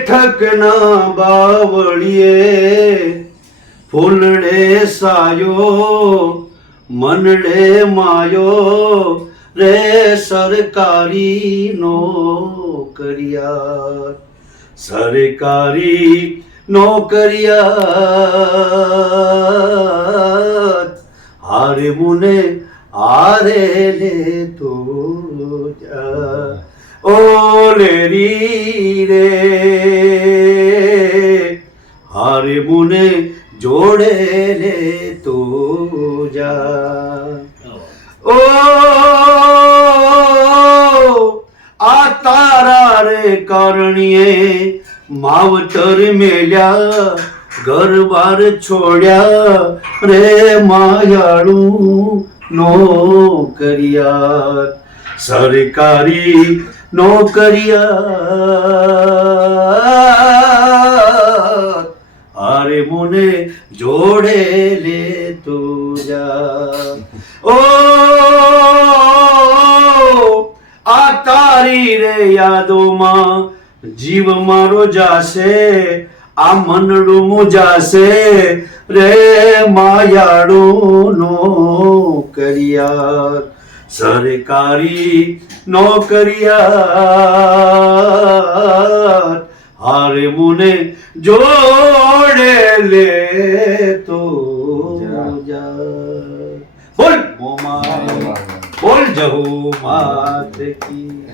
બેઠકના બાવળીએ ફૂલડે સાયો મનડે માયો રે સરકારી નોકરિયા સરકારી નોકરિયા હારે મુને હારે લે તો જા ઓ લેરી રે હારે મુને જોડે લે તો જા ઓ આ તારા રે કારણીએ માવતર મેલ્યા ઘર બાર છોડ્યા રે માયાળું નોકરિયા સરકારી નોકરિયા હારે મુને જોડે લે તો જા ઓ આ તારી રે યાદોમાં જીવ મારો જાશે આ મનડું મુજાશે રે માયાળું નોકરિયા સરકારી નોકરિયા હારે મુને જોડે લે તો જા બોલ મોમા બોલ જહુ માત કી